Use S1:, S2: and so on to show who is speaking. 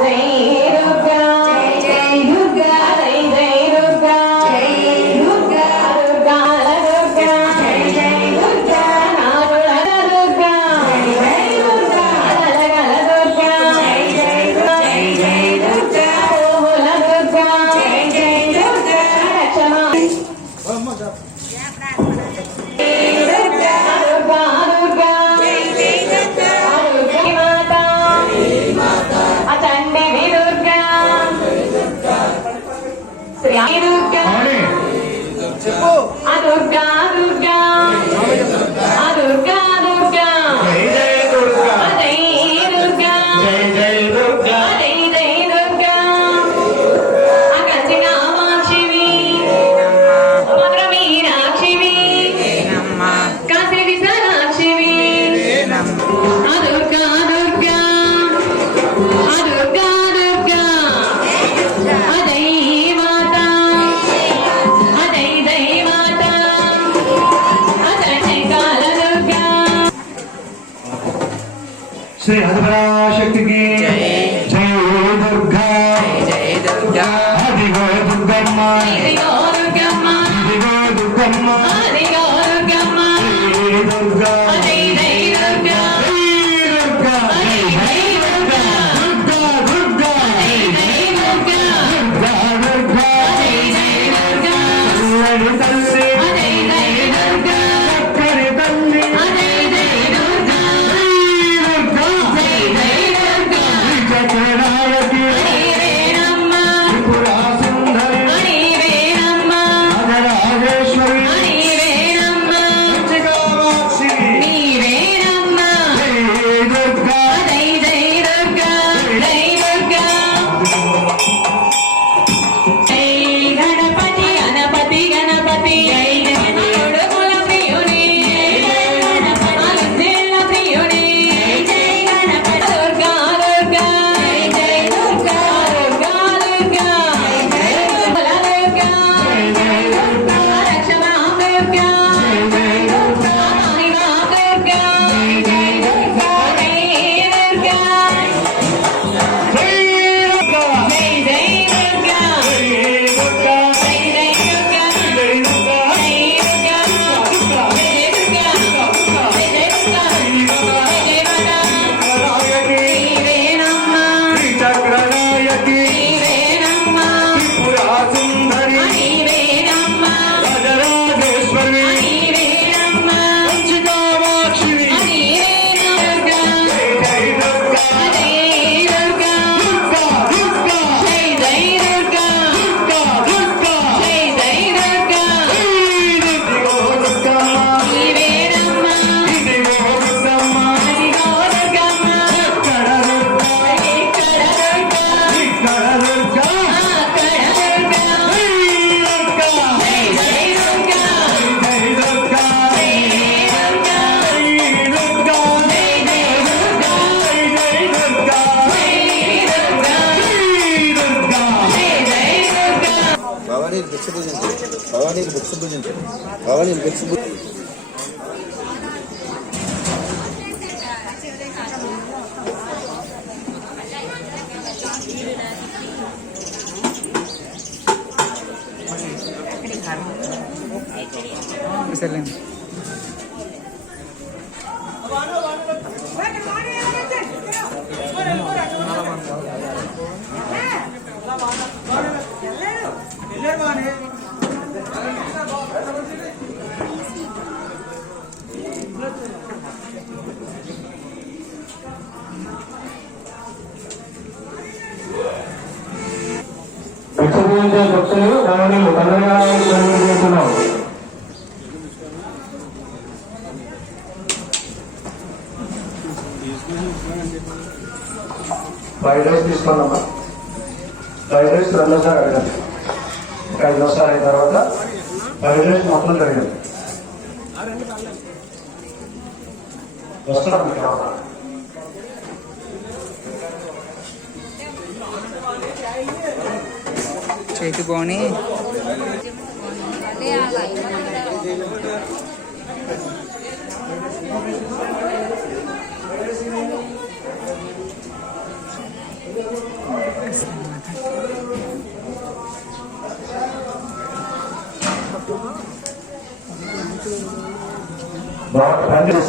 S1: day.
S2: చెప్పు.
S1: ఆ దుర్గా
S2: శ్రీ హజరాశక్తికి జై. దుర్గా.
S3: జై దుర్గా.
S2: అదిగో దుర్గమ్మ.
S1: దుర్గమ్మ.
S4: బుక్స్ పూజించు భవానీ బుక్స్ పూజించు
S3: భవానీ
S2: బుక్స్ వచ్చి దానిని కన్వయాలను ఫ్రైడ్ రైస్ తీసుకున్నామా ఫ్రైడ్ రైస్ రెండోసారి అడగడం. ఒక ఐదోసారి అయిన తర్వాత ఫ్రైడ్ రైస్ మొత్తం అడగడం వస్తున్నాం మీకు Kita buat. Bawa ke banding